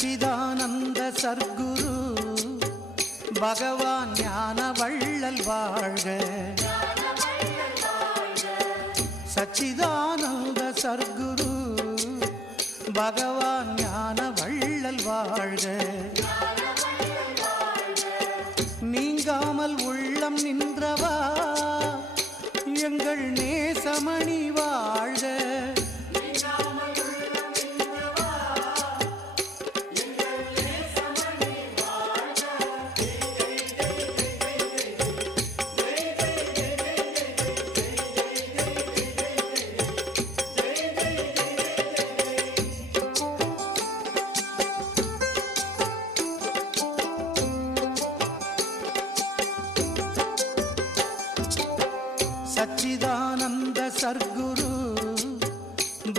சச்சிதானந்த சர்க்குரு. பகவான் ஞான வள்ளல் வாழ்க. சச்சிதானந்த சர்க்குரு. பகவான் ஞான வள்ளல் வாழ்க. நீங்காமல் உள்ளம் நின்றவா. எங்கள் நேசமணி வாழ்க.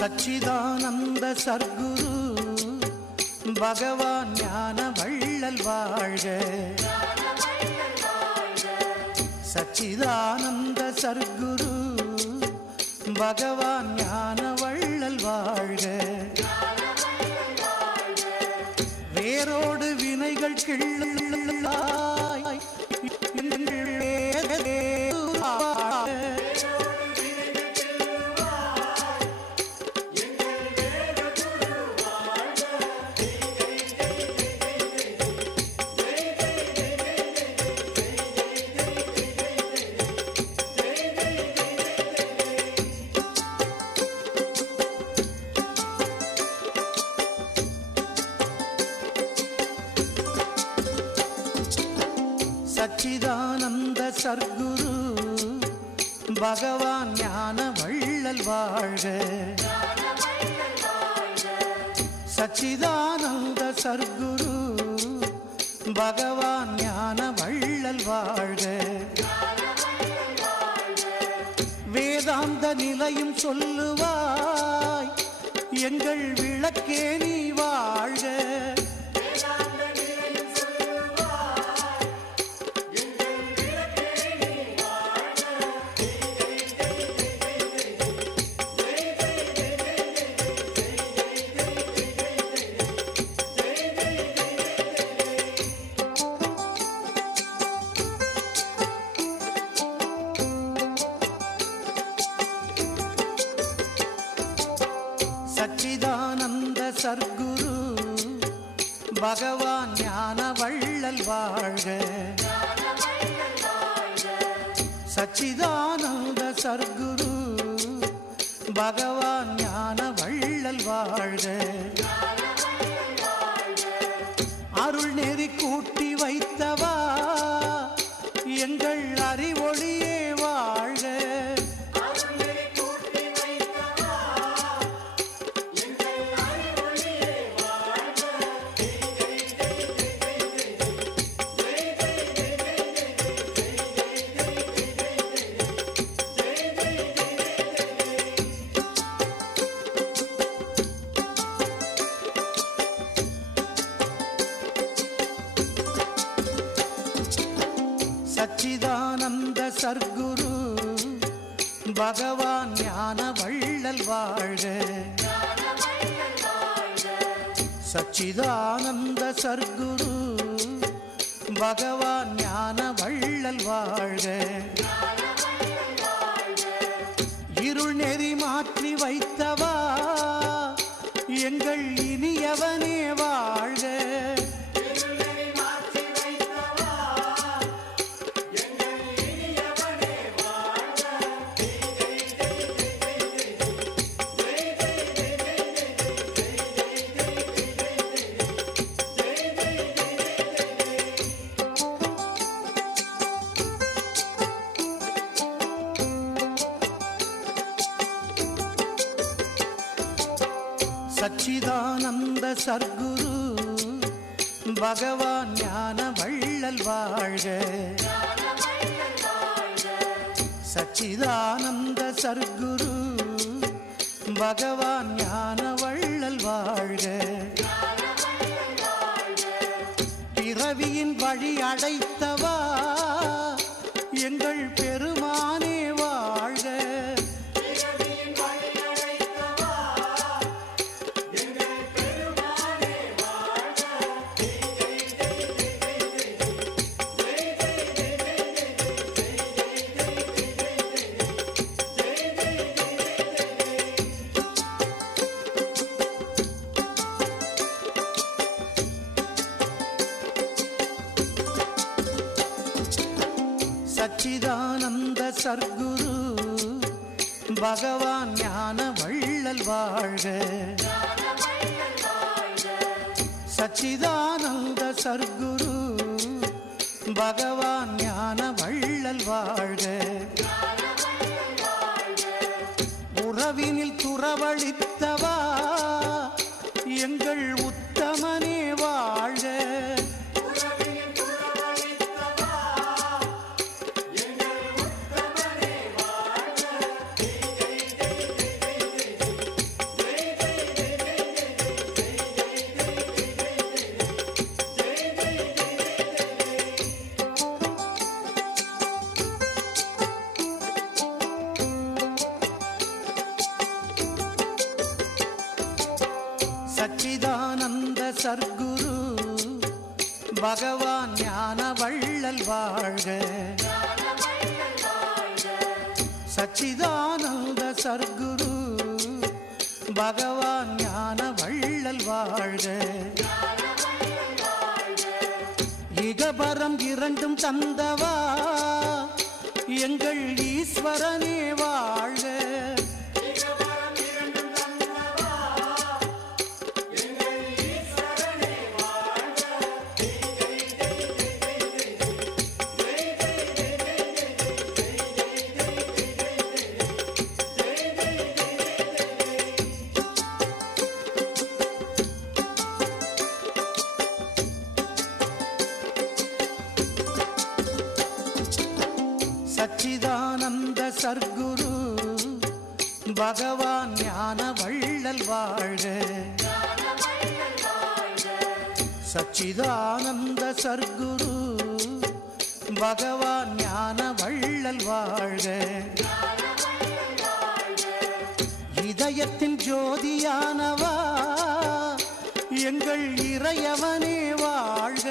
சச்சிதானந்த சர்க்குரு பகவான் ஞான வள்ளல் வாழ்க. சச்சிதானந்த சர்க்குரு பகவான் ஞான வள்ளல் வாழ்க. வேரோடு வினைகள் கிள்ளா பகவான் ஞான வள்ளல் வாழ்க. சச்சிதானந்த சர்க்குரு. பகவான் ஞான வள்ளல் வாழ்க. வேதாந்த நிலையும் சொல்லுவாய் எங்கள் விளக்கே நீ வாழ்க. சச்சிதானந்த சர்க்குரு. பகவான் ஞான வள்ளல் வாழ்க. அருள் நெறி கூட்ட சச்சிதானந்த சர்க்குரு. பகவான் ஞான வள்ளல் வாழ்க. இருள் நெறி மாற்றி வைத்தவா. எங்கள் இனியவனேவா சச்சிதானந்த சர்க்குரு பகவான் ஞான வள்ளல் வாழ்க. சச்சிதானந்த சர்க்குரு பகவான் ஞான வள்ளல் வாழ்க. பிறவியின் வழி அடைத்தவா? எங்கள் பெருமான் பகவான் ஞான வள்ளல் வாழ்க. சச்சிதானந்த சர்க்குரு. பகவான் ஞான வள்ளல் வாழ்க. உறவினில் துறவழித்தவா. எங்கள் உத்தமனே வாழ்க. சர்க்குரு பகவான் ஞான வள்ளல் வாழ்க. சச்சிதானந்த சர்க்குரு பகவான் ஞான வள்ளல் வாழ்க. இகபரம் இரண்டும் தந்தவா எங்கள் ஈஸ்வரனே வாழ்க. ஞான வள்ளல் வாழ்க சச்சிதானந்த சர்க்குரு பகவான் ஞான வள்ளல் வாழ்க. இதயத்தின் ஜோதியானவா எங்கள் இறையவனே வாழ்க.